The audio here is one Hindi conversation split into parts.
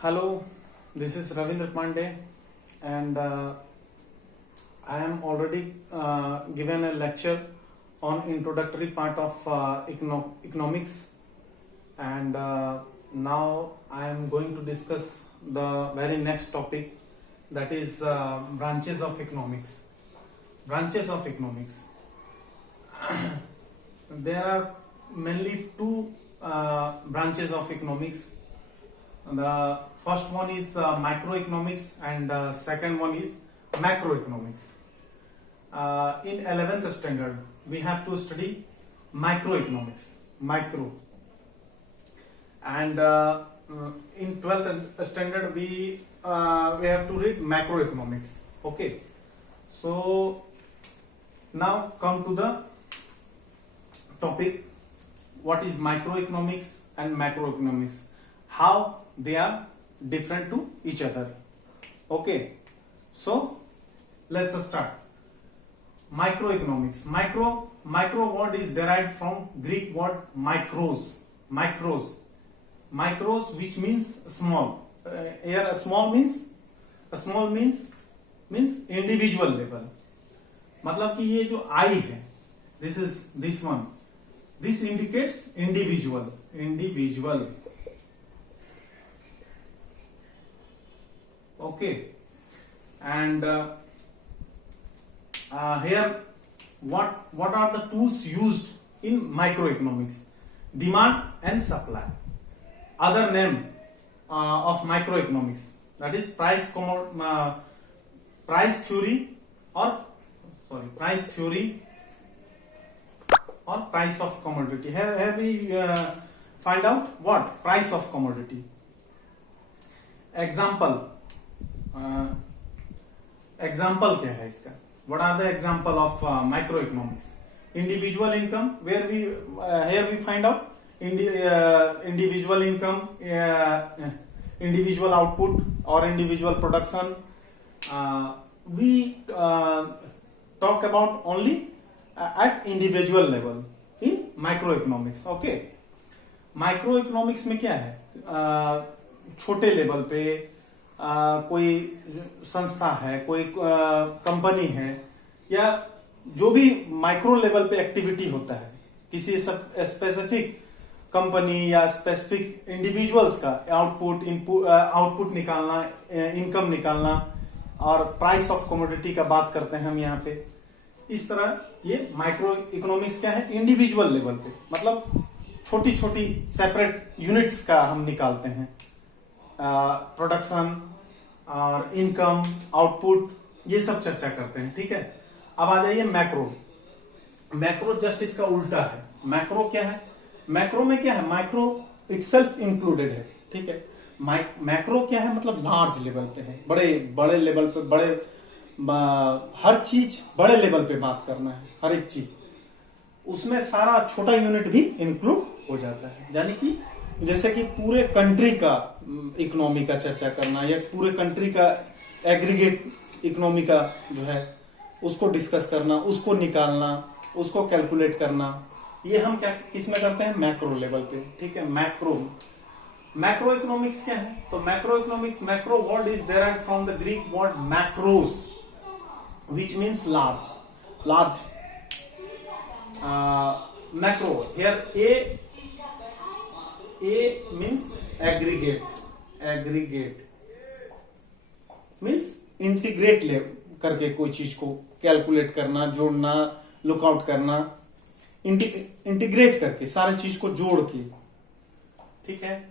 Hello, this is Ravindra Pandey, and I am already given a lecture on introductory part of economics, and now I am going to discuss the very next topic, that is branches of economics. Branches of economics. There are mainly two branches of economics. The first one is microeconomics and second one is macroeconomics. In 11th standard we have to study microeconomics, and in 12th standard we have to read macroeconomics. Okay, so now come to the topic, what is microeconomics and macroeconomics, how they are different to each other. Okay, so let's start. Microeconomics. Micro word is derived from Greek word micros, which means small. Here a small means individual level. मतलब कि ये जो I है, this one, this indicates individual. Okay, and here what are the tools used in microeconomics? Demand and supply. Other name of microeconomics, that is price theory or price of commodity. Here we find out what price of commodity. Example क्या है इसका? What are the example of microeconomics? Individual income, where we here we find out individual income, individual output or individual production. We talk about only at individual level in microeconomics. Okay, microeconomics में क्या है? छोटे लेवल पे कोई संस्था है, कोई कंपनी है, या जो भी माइक्रो लेवल पे एक्टिविटी होता है, किसी स्पेसिफिक कंपनी या स्पेसिफिक इंडिविजुअल्स का आउटपुट निकालना, इनकम निकालना, और प्राइस ऑफ कमोडिटी का बात करते हैं हम यहाँ पे. इस तरह ये माइक्रो इकोनॉमिक्स क्या है? इंडिविजुअल लेवल पे, मतलब छोटी छोटी सेपरेट यूनिट्स का हम निकालते हैं. प्रोडक्शन और इनकम, आउटपुट, ये सब चर्चा करते हैं. ठीक है, अब आ जाइए मैक्रो जस्ट इसका उल्टा है. मैक्रो क्या है? मैक्रो में क्या है? माइक्रो इटसेल्फ इंक्लूडेड है. ठीक है, मैक्रो क्या है? मतलब लार्ज लेवल पे है, बड़े लेवल पे, हर चीज बड़े लेवल पे बात करना है, हर एक चीज, उसमें सारा छोटा यूनिट भी इंक्लूड हो जाता है. यानी कि जैसे कि पूरे कंट्री का इकोनॉमी का चर्चा करना, या पूरे कंट्री का एग्रीगेट इकोनॉमी का जो है उसको डिस्कस करना, उसको निकालना, उसको कैलकुलेट करना, ये हम क्या किसमें करते हैं? मैक्रो लेवल पे. ठीक है, मैक्रो इकोनॉमिक्स क्या है? तो macro word is derived from the Greek word macros, which means large. Macro, here A means aggregate means integrate करके कोई चीज को कैलकुलेट करना, जोड़ना, लुकआउट करना, इंटीग्रेट करके सारे चीज को जोड़ के. ठीक है,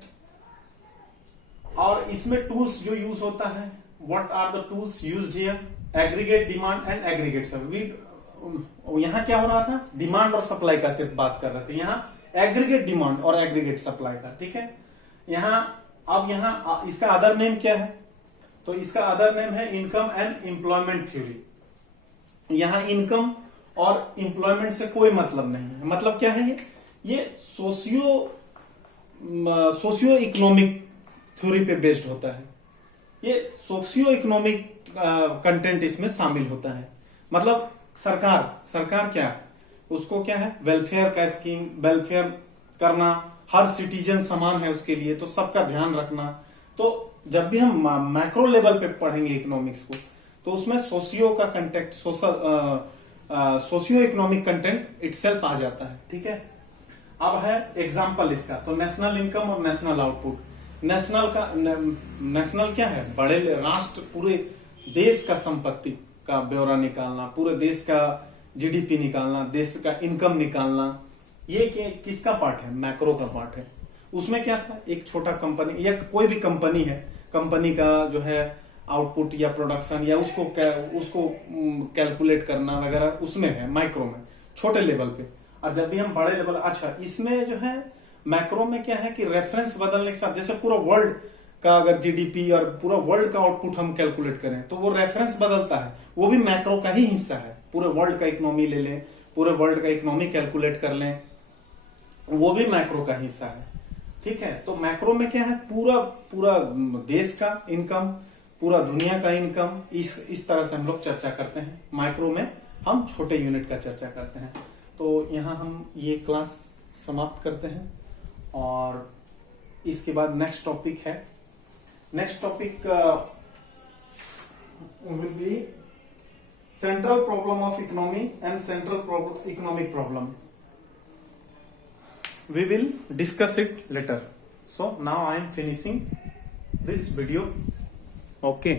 और इसमें टूल्स जो यूज होता है, what are the tools used here? Aggregate, demand and aggregate supply. यहां क्या हो रहा था? डिमांड और सप्लाई का सिर्फ बात कर रहे थे. यहां एग्रीगेट डिमांड और एग्रीगेट सप्लाई का. ठीक है, यहां इसका अदर नेम क्या है? तो इसका अदर नेम है इनकम एंड एम्प्लॉयमेंट थ्योरी. यहां इनकम और एम्प्लॉयमेंट से कोई मतलब नहीं है. मतलब क्या है? ये सोशियो इकोनॉमिक थ्योरी पे बेस्ड होता है. ये सोशियो इकोनॉमिक कंटेंट इसमें शामिल होता है. मतलब सरकार क्या, उसको क्या है? वेलफेयर का स्कीम, वेलफेयर करना, हर सिटीजन समान है उसके लिए, तो सबका ध्यान रखना. तो जब भी हम मैक्रो लेवल पे पढ़ेंगे इकोनॉमिक्स को, तो उसमें सोशियो का content, socio economic content itself आ जाता है, ठीक है। अब है एग्जाम्पल इसका, तो नेशनल इनकम और नेशनल आउटपुट। नेशनल क्या है, बड़े राष्ट्र, पूरे देश का संपत्ति का ब्यौरा निकालना, पूरे देश का जीडीपी निकालना, देश का इनकम निकालना, ये किसका पार्ट है, मैक्रो का पार्ट है। उसमें क्या था, एक छोटा कंपनी या कोई भी कंपनी है, कंपनी का जो है आउटपुट या प्रोडक्शन या उसको कैलकुलेट करना वगैरह, उसमें है माइक्रो में, छोटे लेवल पे। और जब भी हम बड़े लेवल, अच्छा इसमें जो है मैक्रो में क्या है कि रेफरेंस बदलने के साथ, जैसे पूरा वर्ल्ड का अगर जीडीपी और पूरा वर्ल्ड का आउटपुट हम कैलकुलेट करें तो वो रेफरेंस बदलता है, वो भी मैक्रो का ही हिस्सा है। पूरे वर्ल्ड का इकोनॉमी ले लें, पूरे वर्ल्ड का इकोनॉमी कैलकुलेट कर लें, वो भी मैक्रो का हिस्सा है, ठीक है। तो मैक्रो में क्या है, पूरा देश का इनकम, पूरा दुनिया का इनकम, इस तरह से हम लोग चर्चा करते हैं। माइक्रो में हम छोटे यूनिट का चर्चा करते हैं। तो यहाँ हम ये क्लास समाप्त करते हैं और इसके बाद नेक्स्ट टॉपिक है, next topic will be central problem of economy and central economic problem. We will discuss it later. So now I am finishing this video. Okay.